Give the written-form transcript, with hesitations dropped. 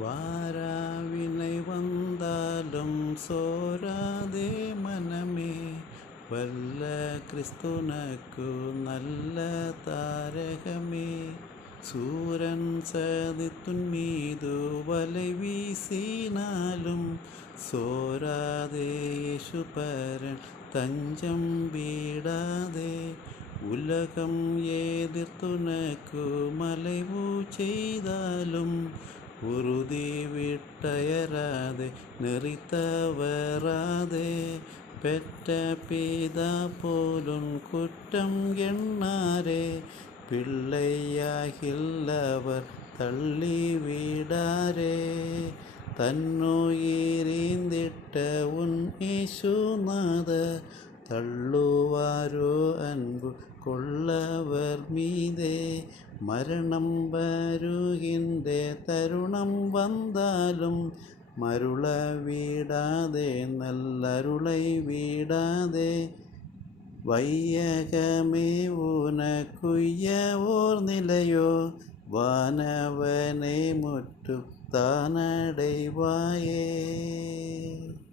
வாராவினை வந்தாலும் சோராதே மனமே, வல்ல கிறிஸ்துனக்கு நல்ல தாரகமே. சூரன் சதித்துன் மீது வலை வீசினாலும் சோராதே, യേശുപരൻ தஞ்சம் வீடாதே. உலகம் எதிர்த்துனக்கு மலைவு செய்தாலும் உறுதி விட்டயராதே, நெறி தவறாதே. பெற்ற பிதா போலும் குற்றம் எண்ணாரே, பிள்ளையாகில்லவர் தள்ளி விடாரே. തന്നുയിരിന്തിട്ട ഉൻ യേശുനാഥ, തള്ളുവാരോ അൻപു കൊള്ളവർ മീതെ. മരണം വരുകിன்ற തരുണം വന്നാലും മരുള വീടാതെ, നല്ലരുളை വീടാതെ. வையகமே உனக்குய்ய ஓர் நிலையோ, வானவனை முற்றுத்தானடைவாயே.